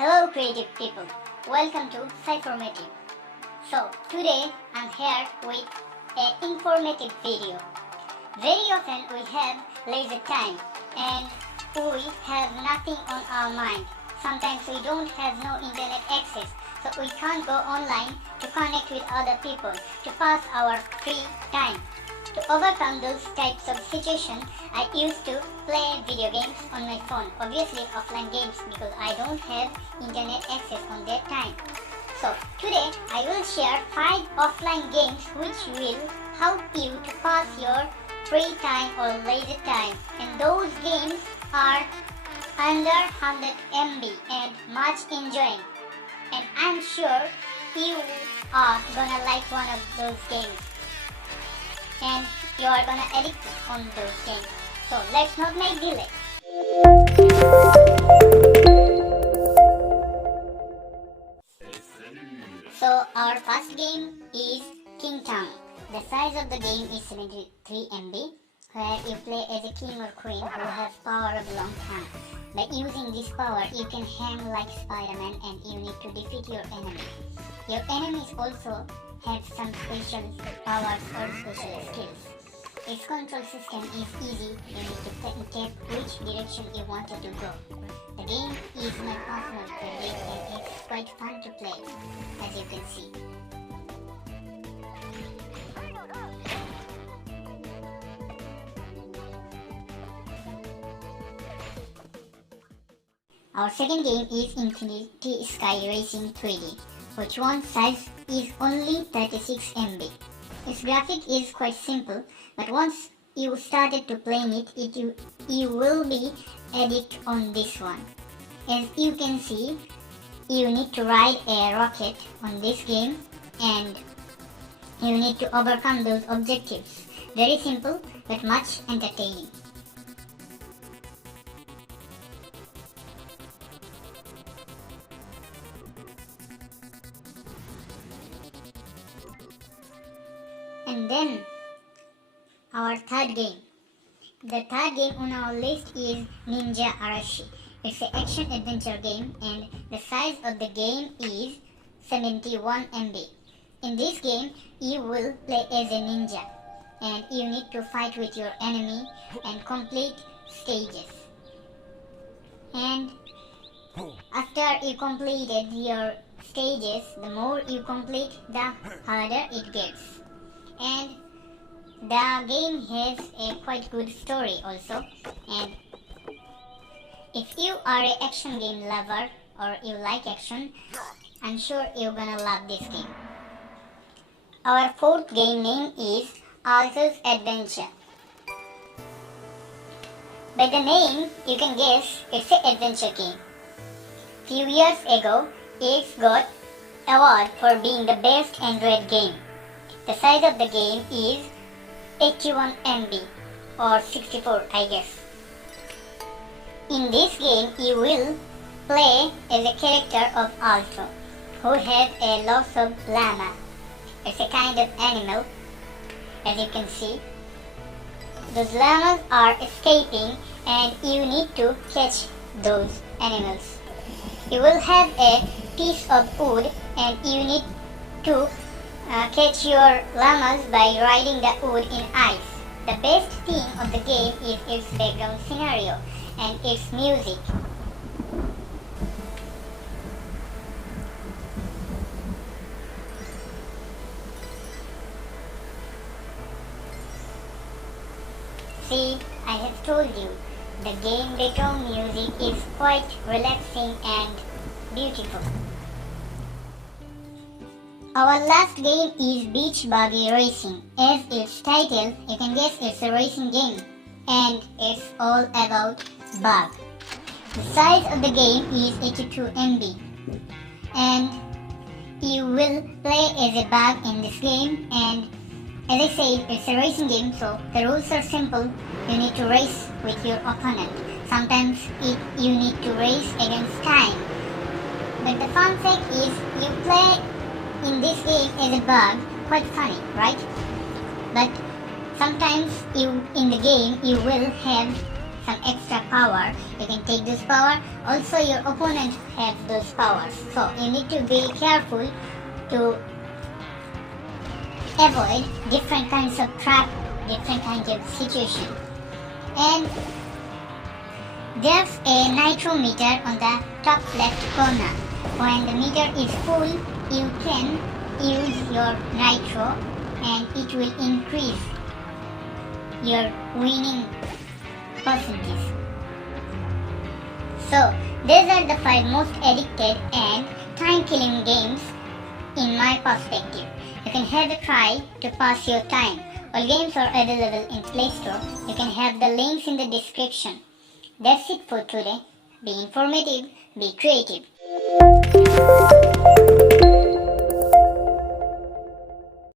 Hello creative people, welcome to Saiformative. So today I'm here with an informative video. Very often we have leisure time and we have nothing on our mind. Sometimes we don't have no internet access, so we can't go online to connect with other people to pass our free time. To overcome those types of situations, I used to play video games on my phone, obviously offline games because I don't have internet access on that time. So today I will share 5 offline games which will help you to pass your free time or leisure time, and those games are under 100 MB and much enjoying, and I'm sure you are gonna like one of those games and you are gonna addict on those games. So let's not make delay. So our first game is King Town. The size of the game is 73 MB, where you play as a king or queen who has power of long time. By using this power, you can hang like Spider-Man and you need to defeat your enemy. Your enemies also have some special powers or special skills. Its control system is easy. You need to tap which direction you wanted to go. The game is my personal favorite and it's quite fun to play, as you can see. Our second game is Infinity Sky Racing 3D, which one size is only 36 MB. Its graphic is quite simple, but once you started to playing it, you will be addict on this one. As you can see, you need to ride a rocket on this game and you need to overcome those objectives. Very simple but much entertaining. And then our third game. The third game on our list is Ninja Arashi. It's an action adventure game and the size of the game is 71 MB. In this game, you will play as a ninja and you need to fight with your enemy and complete stages. And after you completed your stages, the more you complete, the harder it gets. And the game has a quite good story also, and if you are an action game lover or you like action, I'm sure you're gonna love this game. Our fourth game name is Arthur's Adventure. By the name, you can guess it's an adventure game. Few years ago, it got award for being the best Android game. The size of the game is 81 MB or 64 I guess. In this game you will play as a character of Alto who has a loss of llama. It's a kind of animal, as you can see. Those llamas are escaping and you need to catch those animals. You will have a piece of wood and you need to catch your llamas by riding the wood in ice. The best thing of the game is its background scenario and its music. See, I have told you, the game background music is quite relaxing and beautiful. Our last game is Beach Buggy Racing. As its title, you can guess it's a racing game and it's all about bug. The size of the game is 82 MB and you will play as a bug in this game, and as I said, it's a racing game, so the rules are simple. You need to race with your opponent. Sometimes you need to race against time. But the fun fact is you play in this game as a bug, quite funny, right? But sometimes in the game you will have some extra power, you can take this power. Also your opponent has those powers. So you need to be careful to avoid different kinds of trap, different kinds of situation. And there's a nitro meter on the top left corner. When the meter is full, you can use your nitro and it will increase your winning percentage. So these are the 5 most addicted and time-killing games in my perspective. You can have a try to pass your time. All games are available in Play Store. You can have the links in the description. That's it for today. Be informative, be creative.